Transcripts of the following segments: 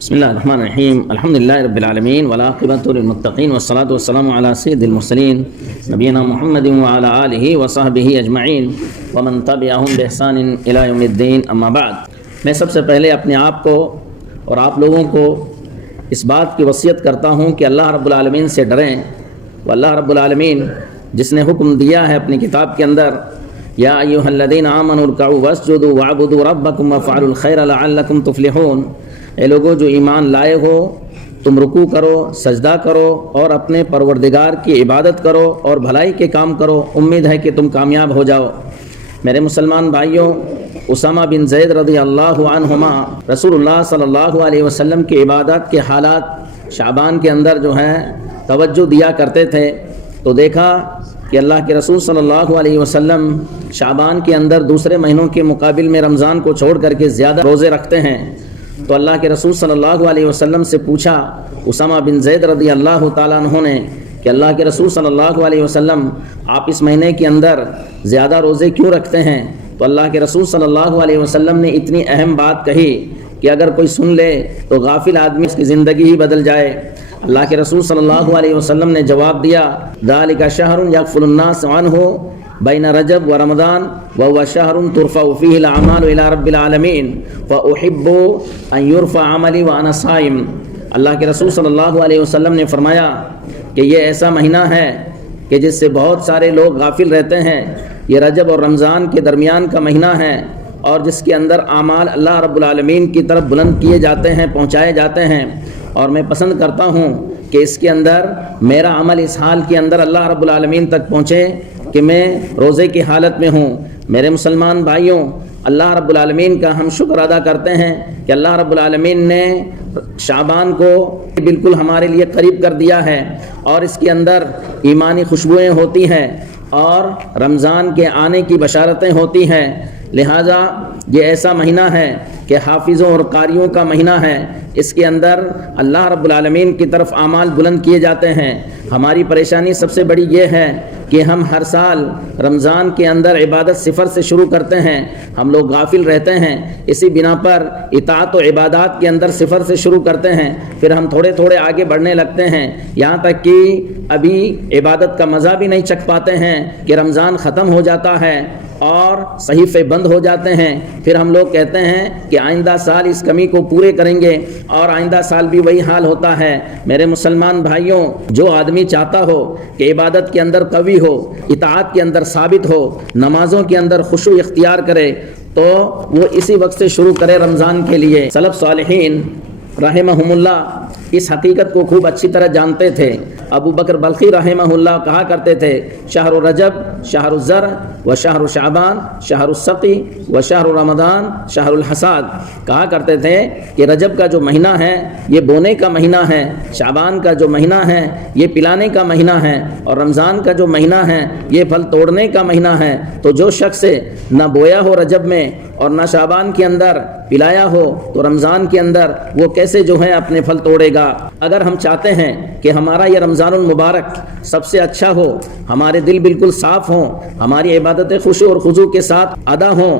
بسم اللہ الرحمن الرحیم الحمدللہ رب العالمین والعاقبۃ للمتقین والصلاۃ والسلام علی سید المرسلین نبینا محمد وعلی آلہ وصحبہ اجمعین ومن تبعہم بإحسان الی یوم الدین اما بعد۔ میں سب سے پہلے اپنے آپ کو اور آپ لوگوں کو اس بات کی وصیت کرتا ہوں کہ اللہ رب العالمین سے ڈریں۔ وہ اللہ رب العالمین جس نے حکم دیا ہے اپنی کتاب کے اندر، یا ایھا الذین آمنوا ارکعوا واسجدوا واعبدوا ربکم وافعلوا الخیر لعلکم تفلحون۔ اے لوگو جو ایمان لائے ہو، تم رکوع کرو، سجدہ کرو اور اپنے پروردگار کی عبادت کرو اور بھلائی کے کام کرو، امید ہے کہ تم کامیاب ہو جاؤ۔ میرے مسلمان بھائیوں، اسامہ بن زید رضی اللہ عنہما رسول اللہ صلی اللہ علیہ وسلم کی عبادت کے حالات شعبان کے اندر جو ہے توجہ دیا کرتے تھے، تو دیکھا کہ اللہ کے رسول صلی اللہ علیہ وسلم شعبان کے اندر دوسرے مہینوں کے مقابل میں رمضان کو چھوڑ کر کے زیادہ روزے رکھتے ہیں۔ تو اللہ کے رسول صلی اللہ علیہ وسلم سے پوچھا اسامہ بن زید رضی اللہ تعالیٰ عنہ نے کہ اللہ کے رسول صلی اللہ علیہ وسلم آپ اس مہینے کے اندر زیادہ روزے کیوں رکھتے ہیں؟ تو اللہ کے رسول صلی اللہ علیہ وسلم نے اتنی اہم بات کہی کہ اگر کوئی سن لے تو غافل آدمی اس کی زندگی ہی بدل جائے۔ اللہ کے رسول صلی اللہ علیہ وسلم نے جواب دیا، ذالک شہر یغفل الناس عنہ بین رجب و رمضان وهو شهر ترفع فيه الاعمال الى رب العالمین فاحب ان يرفع عملی وانا صائم۔ اللہ کے رسول صلی اللہ علیہ وسلم نے فرمایا کہ یہ ایسا مہینہ ہے کہ جس سے بہت سارے لوگ غافل رہتے ہیں۔ یہ رجب اور رمضان کے درمیان کا مہینہ ہے اور جس کے اندر اعمال اللہ رب العالمین کی طرف بلند کیے جاتے ہیں، پہنچائے جاتے ہیں، اور میں پسند کرتا ہوں کہ اس کے اندر میرا عمل اس حال کے اندر اللہ رب العالمین تک پہنچے کہ میں روزے کی حالت میں ہوں۔ میرے مسلمان بھائیوں، اللہ رب العالمین کا ہم شکر ادا کرتے ہیں کہ اللہ رب العالمین نے شعبان کو بالکل ہمارے لیے قریب کر دیا ہے اور اس کے اندر ایمانی خوشبوئیں ہوتی ہیں اور رمضان کے آنے کی بشارتیں ہوتی ہیں۔ لہٰذا یہ ایسا مہینہ ہے کہ حافظوں اور قاریوں کا مہینہ ہے۔ اس کے اندر اللہ رب العالمین کی طرف اعمال بلند کیے جاتے ہیں۔ ہماری پریشانی سب سے بڑی یہ ہے کہ ہم ہر سال رمضان کے اندر عبادت صفر سے شروع کرتے ہیں، ہم لوگ غافل رہتے ہیں، اسی بنا پر اطاعت و عبادات کے اندر صفر سے شروع کرتے ہیں، پھر ہم تھوڑے تھوڑے آگے بڑھنے لگتے ہیں، یہاں تک کہ ابھی عبادت کا مزہ بھی نہیں چکھ پاتے ہیں کہ رمضان ختم ہو جاتا ہے اور صحیفے بند ہو جاتے ہیں۔ پھر ہم لوگ کہتے ہیں کہ آئندہ سال اس کمی کو پورے کریں گے اور آئندہ سال بھی وہی حال ہوتا ہے۔ میرے مسلمان بھائیوں، جو آدمی چاہتا ہو کہ عبادت کے اندر قوی ہو، اطاعت کے اندر ثابت ہو، نمازوں کے اندر خشوع اختیار کرے، تو وہ اسی وقت سے شروع کرے رمضان کے لیے۔ سلف صالحین رحمہم اللہ اس حقیقت کو خوب اچھی طرح جانتے تھے۔ ابو بکر بلخی رحمہ اللہ کہا کرتے تھے، شہر رجب شہر الزرع و شہر شعبان شہر السقی و شہر رمضان شہر الحصاد۔ کہا کرتے تھے کہ رجب کا جو مہینہ ہے یہ بونے کا مہینہ ہے، شعبان کا جو مہینہ ہے یہ پلانے کا مہینہ ہے، اور رمضان کا جو مہینہ ہے یہ پھل توڑنے کا مہینہ ہے۔ تو جو شخص نہ بویا ہو رجب میں اور نہ شعبان کے اندر پلایا ہو تو رمضان کے اندر وہ کیسے جو ہے اپنے پھل توڑے گا؟ اگر ہم چاہتے ہیں کہ ہمارا یہ رمضان المبارک سب سے اچھا ہو، ہمارے دل بالکل صاف ہوں، ہماری عبادتیں خشوع اور خضوع کے ساتھ ادا ہوں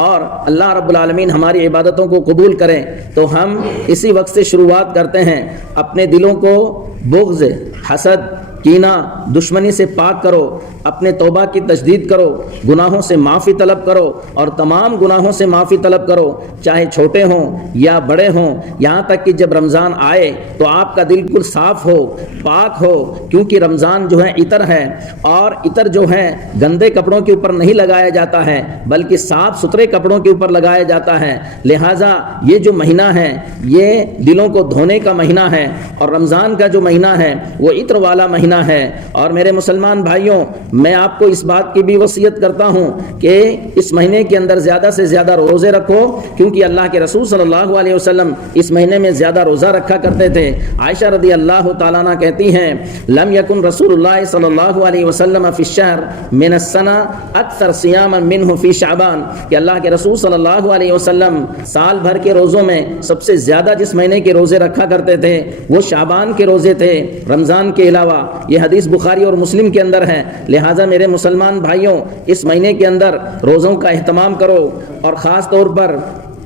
اور اللہ رب العالمین ہماری عبادتوں کو قبول کریں، تو ہم اسی وقت سے شروعات کرتے ہیں۔ اپنے دلوں کو بغض، حسد، کینہ، دشمنی سے پاک کرو، اپنے توبہ کی تجدید کرو، گناہوں سے معافی طلب کرو اور تمام گناہوں سے معافی طلب کرو، چاہے چھوٹے ہوں یا بڑے ہوں، یہاں تک کہ جب رمضان آئے تو آپ کا دل بالکل صاف ہو، پاک ہو، کیونکہ رمضان جو ہے عطر ہے، اور عطر جو ہے گندے کپڑوں کے اوپر نہیں لگایا جاتا ہے بلکہ صاف ستھرے کپڑوں کے اوپر لگایا جاتا ہے۔ لہٰذا یہ جو مہینہ ہے یہ دلوں کو دھونے کا مہینہ ہے، اور رمضان کا جو مہینہ ہے وہ عطر والا مہینہ ہے۔ اور میرے مسلمان بھائیوں، میں آپ کو اس بات کی بھی وصیت کرتا ہوں کہ اس مہینے کے اندر زیادہ سے زیادہ روزے رکھو، کیونکہ اللہ کے رسول صلی اللہ علیہ وسلم اس مہینے میں زیادہ روزہ رکھا کرتے تھے۔ عائشہ رضی اللہ تعالیٰ عنہ کہتی ہیں، لم یکن رسول اللہ صلی اللہ علیہ وسلم فی الشہر من السنہ اکثر صیاما منہ فی شعبان، کہ اللہ کے رسول صلی اللہ علیہ وسلم سال بھر کے روزوں میں سب سے زیادہ جس مہینے کے روزے رکھا کرتے تھے وہ شعبان کے روزے تھے، رمضان کے علاوہ۔ یہ حدیث بخاری اور مسلم کے اندر ہے۔ لہٰذا میرے مسلمان بھائیوں، اس مہینے کے اندر روزوں کا اہتمام کرو، اور خاص طور پر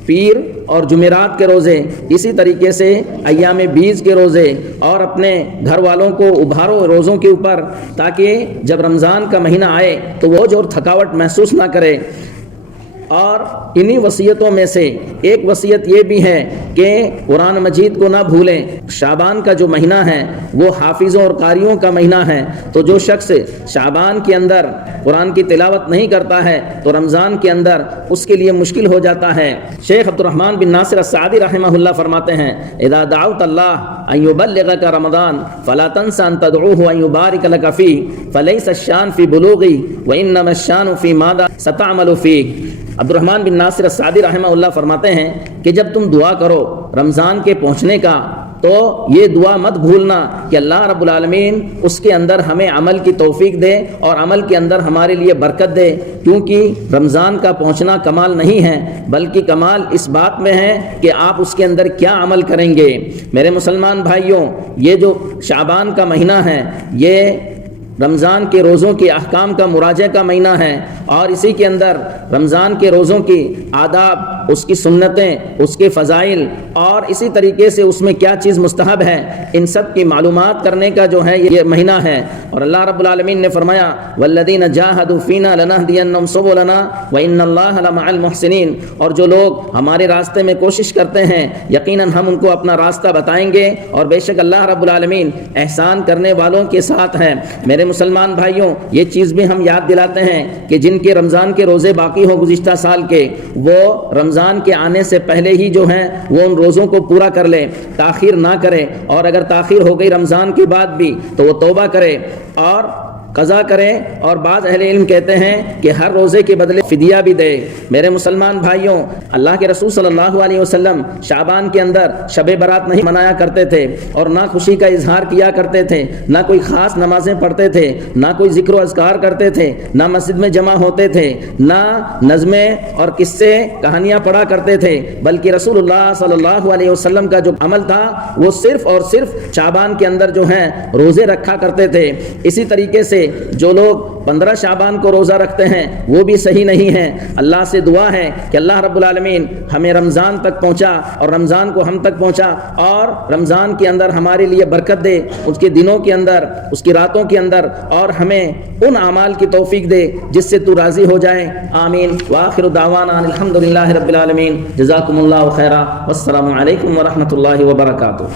پیر اور جمعرات کے روزے، اسی طریقے سے ایام بیز کے روزے، اور اپنے گھر والوں کو ابھارو روزوں کے اوپر، تاکہ جب رمضان کا مہینہ آئے تو وہ جو تھکاوٹ محسوس نہ کرے۔ اور انہی وصیتوں میں سے ایک وصیت یہ بھی ہے کہ قرآن مجید کو نہ بھولیں۔ شعبان کا جو مہینہ ہے وہ حافظوں اور قاریوں کا مہینہ ہے، تو جو شخص شعبان کے اندر قرآن کی تلاوت نہیں کرتا ہے تو رمضان کے اندر اس کے لیے مشکل ہو جاتا ہے۔ شیخ عبد الرحمن بن ناصر السعدی رحمہ اللہ فرماتے ہیں، اذا دعوت اللہ ان یبلغک رمضان فلا تنس ان تدعوه ان یبارک لک فیہ فلیس الشان فی بلوغی وانما الشان فی ماذا ستعمل فیہ۔ عبد الرحمن بن ناصر السعدی رحمہ اللہ فرماتے ہیں کہ جب تم دعا کرو رمضان کے پہنچنے کا تو یہ دعا مت بھولنا کہ اللہ رب العالمین اس کے اندر ہمیں عمل کی توفیق دے اور عمل کے اندر ہمارے لیے برکت دے، کیونکہ رمضان کا پہنچنا کمال نہیں ہے بلکہ کمال اس بات میں ہے کہ آپ اس کے اندر کیا عمل کریں گے۔ میرے مسلمان بھائیوں، یہ جو شعبان کا مہینہ ہے یہ رمضان کے روزوں کے احکام کا مراجعہ کا مہینہ ہے، اور اسی کے اندر رمضان کے روزوں کی آداب، اس کی سنتیں، اس کے فضائل، اور اسی طریقے سے اس میں کیا چیز مستحب ہے، ان سب کی معلومات کرنے کا جو ہے یہ مہینہ ہے۔ اور اللہ رب العالمین نے فرمایا والذین جاہدوا فینا لنہدینہم سبلنا وان اللہ لمع المحسنین، اور جو لوگ ہمارے راستے میں کوشش کرتے ہیں یقیناً ہم ان کو اپنا راستہ بتائیں گے، اور بے شک اللہ رب العالمین احسان کرنے والوں کے ساتھ ہے۔ میرے مسلمان بھائیوں، یہ چیز بھی ہم یاد دلاتے ہیں کہ جن کے رمضان کے روزے باقی ہو گزشتہ سال کے، وہ رمضان کے آنے سے پہلے ہی جو ہیں وہ ان روزوں کو پورا کر لے، تاخیر نہ کرے، اور اگر تاخیر ہو گئی رمضان کے بعد بھی تو وہ توبہ کرے اور قضا کریں۔ اور بعض اہل علم کہتے ہیں کہ ہر روزے کے بدلے فدیہ بھی دے۔ میرے مسلمان بھائیوں، اللہ کے رسول صلی اللہ علیہ وسلم شعبان کے اندر شب برات نہیں منایا کرتے تھے، اور نہ خوشی کا اظہار کیا کرتے تھے، نہ کوئی خاص نمازیں پڑھتے تھے، نہ کوئی ذکر و اذکار کرتے تھے، نہ مسجد میں جمع ہوتے تھے، نہ نظمیں اور قصے کہانیاں پڑھا کرتے تھے، بلکہ رسول اللہ صلی اللہ علیہ وسلم کا جو عمل تھا وہ صرف اور صرف شعبان کے اندر جو ہیں روزے رکھا کرتے تھے۔ اسی طریقے سے جو لوگ 15 شعبان کو روزہ رکھتے ہیں وہ بھی صحیح نہیں ہیں۔ اللہ سے دعا ہے کہ اللہ رب العالمین ہمیں رمضان تک پہنچا اور رمضان کو ہم تک پہنچا، اور رمضان کے اندر ہمارے لیے برکت دے، اس کے دنوں کے اندر، اس کی راتوں کے اندر، اور ہمیں ان اعمال کی توفیق دے جس سے تو راضی ہو جائے۔ آمین۔ وآخر دعوانا الحمدللہ رب العالمین۔ جزاکم اللہ خیرا، والسلام علیکم ورحمۃ اللہ وبرکاتہ۔